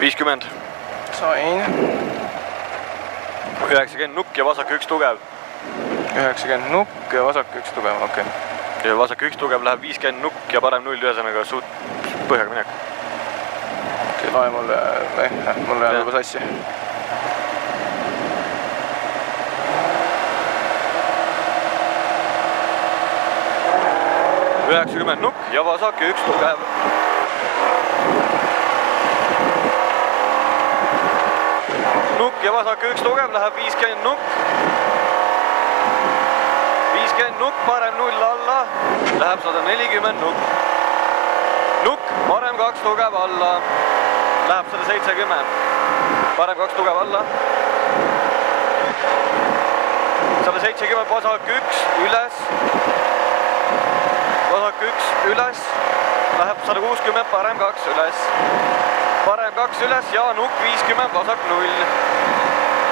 50. Sain. 90 nukk ja vasak 1 tugev. 90 nukk ja vasak 1 tugev, okei. Ja vasak 1 tugev läheb 50 nukk ja parem 0, ühesõnaga suut põhjaga minek. Okei, loe mulle jääb juba sassi. ...90 nukk ja vasak 1 tugev. Nukk ja vasak 1 tugev läheb 50 nukk. 50 nukk, parem 0 alla, läheb 140 nukk. Nukk, parem 2 tugev alla, läheb 170. Parem 2 tugev alla. 170, vasak 1 üles. Vasak 1 üles, läheb 160, parem 2 üles. Parem 2 üles ja nukk 50, vasak 0.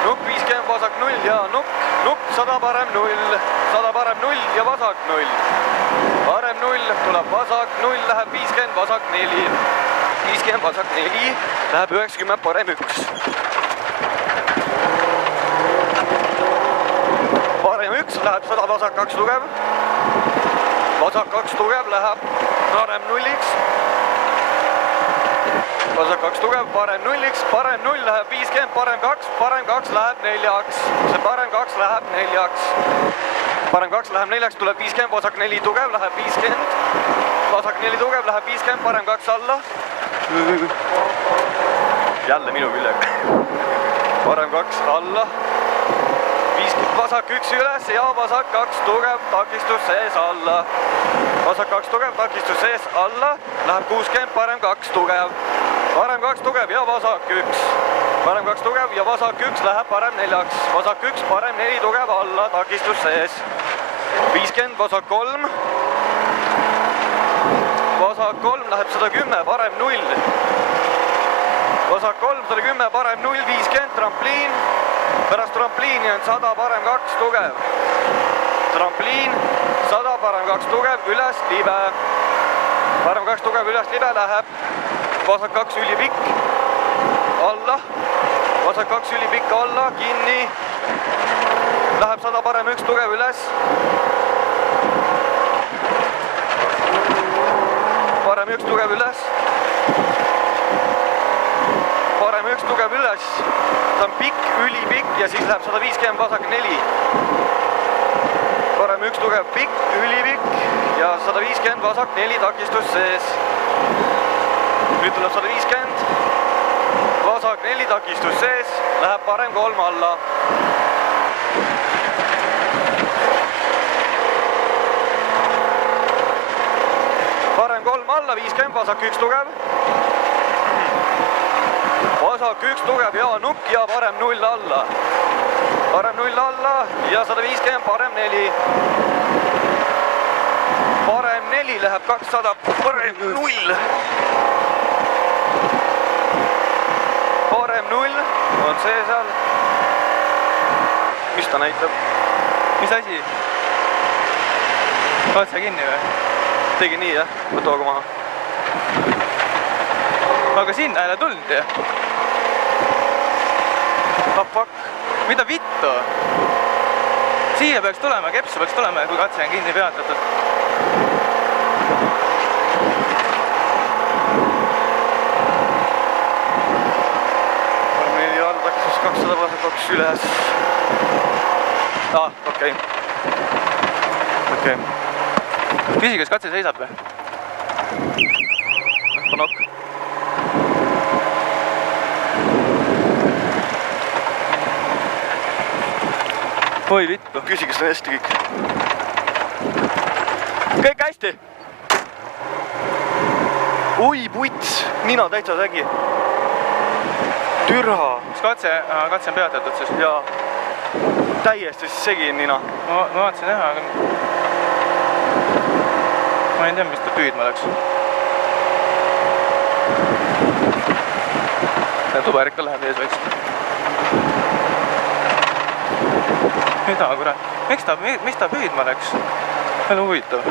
Nukk 50, vasak 0 ja nukk 100, parem 0. 100, parem 0 ja vasak 0. Parem 0, tuleb vasak 0, läheb 50, vasak 4. 50, vasak 4, läheb 90, parem 1. Parem 1, läheb 100, vasak 2 tugev. Vasak 2 tugev läheb parem 0-iks. Vasak 2 tugev, parem 0-iks, parem 0 läheb 50, parem 2 läheb 4-aks. See parem 2 läheb 4-aks. Parem 2 läheb 4-aks, tuleb 50, vasak 4 tugev läheb 50. Vasak 4 tugev läheb 50, parem 2 alla. Jälle minu küljega. Parem 2 alla. Vasak 1 üles ja vasak 2 tugev, takistus sees alla. Vasak 2 tugev, takistus sees alla, läheb 60, parem 2 tugev. Parem 2 tugev ja vasak 1. Parem 2 tugev ja vasak 1 läheb parem 4-aks. Vasak 1, parem 4 tugev alla, takistus sees. 50, vasak 3. Vasak 3 läheb 110, parem 0. Vasak 3, 110, parem 0, 50, trampliin. Pärast trampliini on 100, parem 2 tugev. Trampliin, 100, parem 2 tugev, üles libe. Parem 2 tugev, üles libe läheb. Vasak 2 ülipikk, alla. Vasak 2 ülipikk alla, kinni. Läheb 100, parem 1 tugev, üles. Parem 1 tugev, üles. Parem 1 tugev üles, ta on pikk, ülipikk ja siis läheb 150, vasak 4. Parem 1 tugev, pikk, ülipikk ja 150, vasak 4, takistus sees. Nüüd tuleb 150, vasak 4, takistus sees, läheb parem 3 alla. Parem 3 alla, 50, vasak 1 tugev. Vasak 1 tugev ja nukk ja parem 0 alla. Parem 0 alla ja 150, parem 4. Parem 4 läheb 200, parem 0. Parem 0 on see seal. Mis ta näitab? Mis asi? Oled sa kinni või? Tegi nii jah, võtooga maha. Aga sinna ei ole tulnud ju. Fuck. Mida vittu? Siia peaks tulema, kepsu peaks tulema, kui katse on kinni peatatud. Parem 4 all, takistus 200, vasak 2 üles. Okei. Küsi, kas katse seisab või? Panok. Oi vittu. Küsi, kas on hästi kõik. Kõik hästi. Oi, puts. Nina täitsa sägi. Türa. Kas katse on peatatud siis? Jaa. Täiesti segi nina. Ma vaatasin näha, aga... Ma ei tea, mis ta püüdma läks. Tuberik ka läheb ees väikselt. Mida, kurat? Miks ta püüdma läks? Palju huvitav.